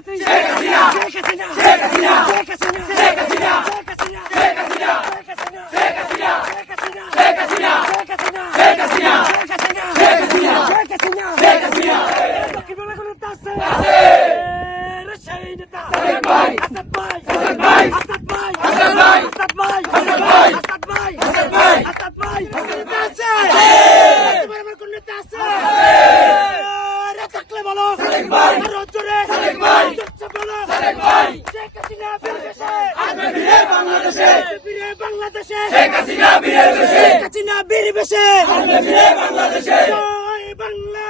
নেত্রী শেখ হাসিনা শেখ হাসিনা শেখ হাসিনা শেখ হাসিনা শেখ হাসিনা শেখ হাসিনা শেখ হাসিনা শেখ হাসিনা শেখ হাসিনা শেখ হাসিনা শেখ হাসিনা শেখ হাসিনা শেখ হাসিনা শেখ হাসিনা শেখ হাসিনা কি বলে কোন তাসে আছে রশাই নেতা সাদেক ভাই আসাদ ভাই আসাদ ভাই আসাদ ভাই আসাদ ভাই আসাদ ভাই আসাদ ভাই আসাদ ভাই আসাদ ভাই আসাদ ভাই নেতা আছে তোমার আমার কোন নেতা আছে রে থাকলে বলো সাদেক ভাই আর জোরে সাদেক ভাই চুপ বলো সাদেক ভাই শেখ হাসিনা বিদেশে আসবে ফিরে বাংলাদেশে ফিরে বাংলাদেশে শেখ হাসিনা বীরের বেশে শেখ হাসিনা বীর বেশে আসবে ফিরে বাংলাদেশে জয় বাংলা